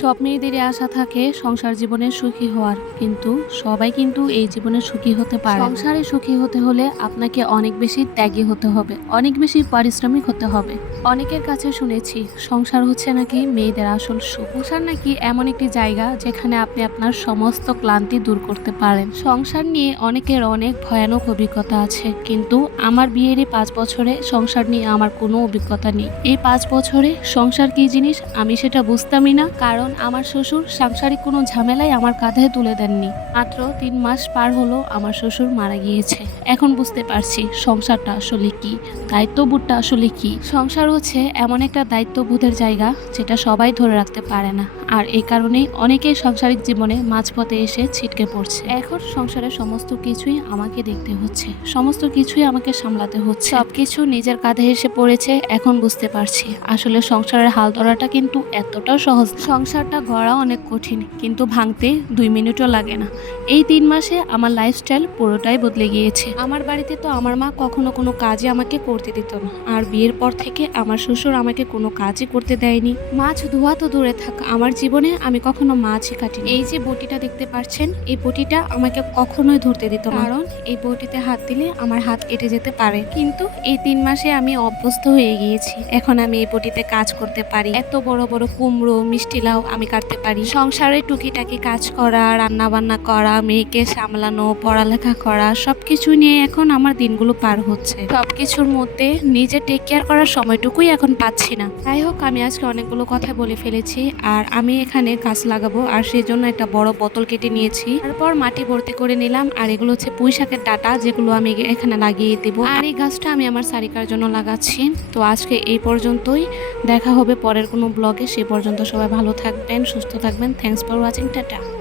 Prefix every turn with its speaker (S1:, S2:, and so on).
S1: সব মেয়েদেরই আশা থাকে সংসার জীবনে সুখী হওয়ার, কিন্তু সবাই কিন্তু এই জীবনে সুখী হতে পারে। সংসারে সুখী হতে হলে আপনাকে অনেক বেশি ত্যাগী হতে হবে, অনেক বেশি পারিশ্রমিক হতে হবে। অনেকের কাছে শুনেছি, সংসার হচ্ছে নাকি মেয়েদের আসল সুখ। সংসার নাকি এমন একটি জায়গা যেখানে আপনি আপনার সমস্ত ক্লান্তি দূর করতে পারেন। সংসার নিয়ে অনেকের অনেক ভয়ানক অভিজ্ঞতা আছে, কিন্তু আমার বিয়ের এই পাঁচ বছরে সংসার নিয়ে আমার কোনো অভিজ্ঞতা নেই। এই পাঁচ বছরে সংসার কি জিনিস? আমি সেটা বুঝতামই না। কারণ আমার শ্বশুর সাংসারিক কোনো ঝামেলাই আমার কাঁধে তুলে দেননি। মাত্র তিন মাস পার হলো আমার শ্বশুর মারা গিয়েছে। এখন বুঝতে পারছি সংসারটা আসলে কি, দায়িত্ববোধটা আসলে কি। সংসার হচ্ছে এমন একটা দায়িত্ববোধের জায়গা যেটা সবাই ধরে রাখতে পারে না। আর এই কারণেই অনেকেই সাংসারিক জীবনে মাঝপথে এসে ছিটকে পড়ছে। এখন সংসারের সমস্ত কিছুই আমাকে দেখতে হচ্ছে। সমস্ত কিছুই আমাকে সামলাতে হচ্ছে। সবকিছু নিজের কাঁধে এসে পড়েছে, এখন বুঝতে পারছি। আসলে সংসারের হাল ধরাটা কিন্তু এতটাও সহজ না। সংসারটা গড়া অনেক কঠিন, কিন্তু ভাঙতে দুই মিনিটও লাগে না। এই তিন মাসে আমার লাইফস্টাইল পুরোটাই বদলে গিয়েছে। আমার বাড়িতে তো আমার মা কখনো কোনো কাজই আমাকে করতে দিত না, আর বিয়ের পর থেকে আমার শ্বশুর আমাকে কোনো কাজই করতে দেয়নি। মাছ ধোয়া তো দূরে থাক, আমার জীবনে আমি কখনো মাছই কাটিনি। এই যে বটিটা দেখতে পাচ্ছেন, এই বটিটা আমাকে কখনোই ধরতে দিত না। কারণ এই বটিতে হাত দিলে আমার হাত কেটে যেতে পারে। কিন্তু এই তিন মাসে আমি অভ্যস্ত হয়ে গিয়েছি। এখন আমি এই বটিতে কাজ করতে পারি। এত বড় বড় কুমড়ো, মিষ্টি লাউ আমি কাটতে পারি। সংসারে টুকিটাকি কাজ করা রান্না বান্না করা, মেয়েকে সামলানো, পড়ালেখা করা, সবকিছু নিয়ে এখন আমার দিনগুলো পার হচ্ছে। সবকিছুর মধ্যে নিজে টেক কেয়ার করার সময়টুকুই এখন পাচ্ছি না। যাই হোক, আমি আজকে অনেকগুলো কথা বলে ফেলেছি আর আমি এখানে গাছ লাগাবো আর সেই জন্য একটা বড় বোতল কেটে নিয়েছি। তারপর মাটি ভর্তি করে নিলাম আর এগুলো হচ্ছে পুঁই শাকের ডাটা যেগুলো আমি এখানে লাগিয়ে দেবো। আর এই গাছটা আমি আমার সারিকার জন্য লাগাচ্ছি। তো আজকে এই পর্যন্তই। দেখা হবে পরের কোনো ব্লগে সে পর্যন্ত সবাই ভালো থাকবেন সুস্থ থাকবেন। Thanks for watching tata.